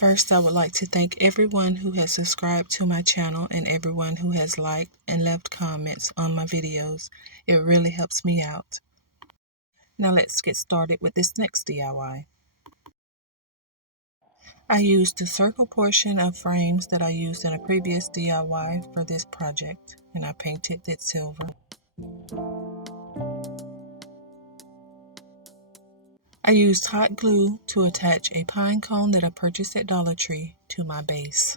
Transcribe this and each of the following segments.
First, I would like to thank everyone who has subscribed to my channel and everyone who has liked and left comments on my videos. It really helps me out. Now let's get started with this next DIY. I used the circle portion of frames that I used in a previous DIY for this project, and I painted it silver. I used hot glue to attach a pine cone that I purchased at Dollar Tree to my base.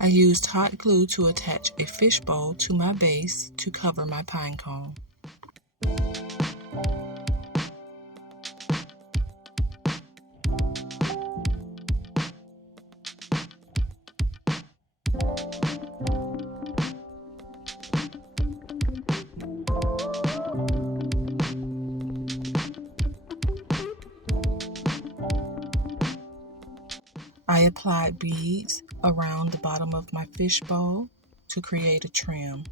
I used hot glue to attach a fishbowl to my base to cover my pine cone. I applied beads around the bottom of my fishbowl to create a trim.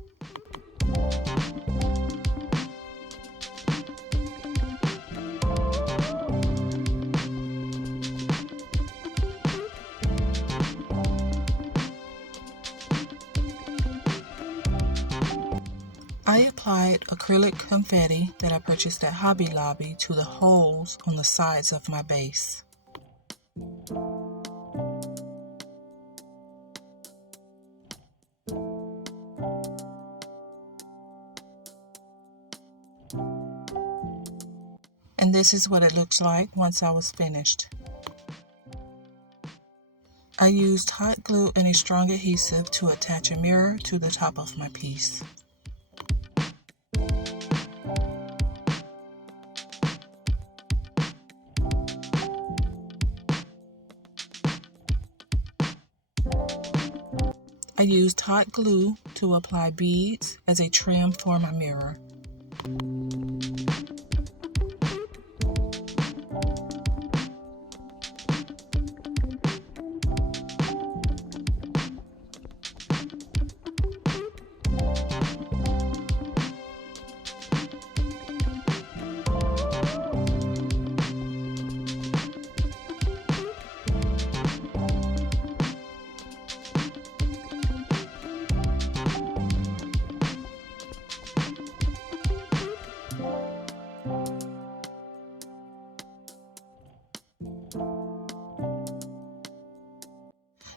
I applied acrylic confetti that I purchased at Hobby Lobby to the holes on the sides of my base. And this is what it looks like once I was finished. I used hot glue and a strong adhesive to attach a mirror to the top of my piece. I used hot glue to apply beads as a trim for my mirror.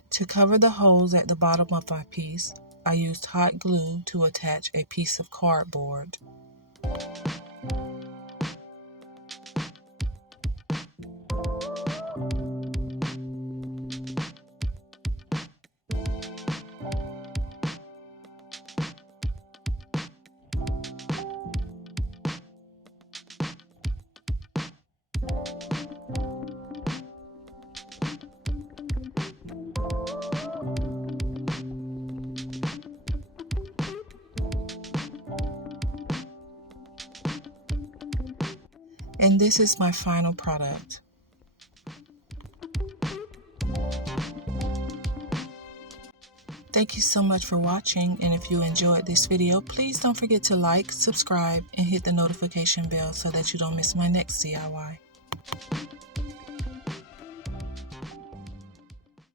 To cover the holes at the bottom of my piece, I used hot glue to attach a piece of cardboard. And this is my final product. Thank you so much for watching, and if you enjoyed this video, please don't forget to like, subscribe, and hit the notification bell so that you don't miss my next DIY.